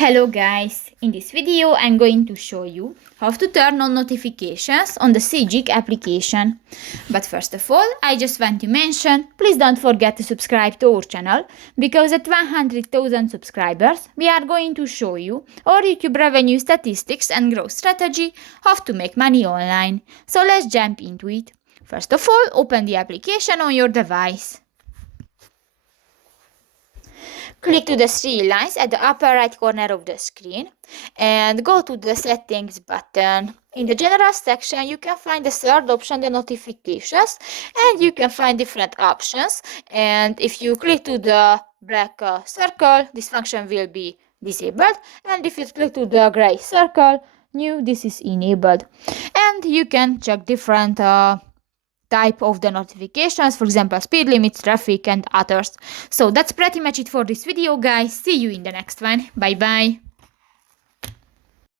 Hello guys, in this video I'm going to show you how to turn on notifications on the Sygic application. But first of all, I just want to mention, please don't forget to subscribe to our channel, because at 100,000 subscribers we are going to show you our YouTube revenue statistics and growth strategy, how to make money online. So let's jump into it. First of all, open the application on your device. Click to the three lines at the upper right corner of the screen and go to the settings button. In the general section, you can find the third option, the notifications, and you can find different options. And if you click to the black circle, this function will be disabled. And if you click to the gray circle, this is enabled. And you can check different type of the notifications, for example speed limits, traffic and others. So that's pretty much it for this video guys. See you in the next one. Bye bye.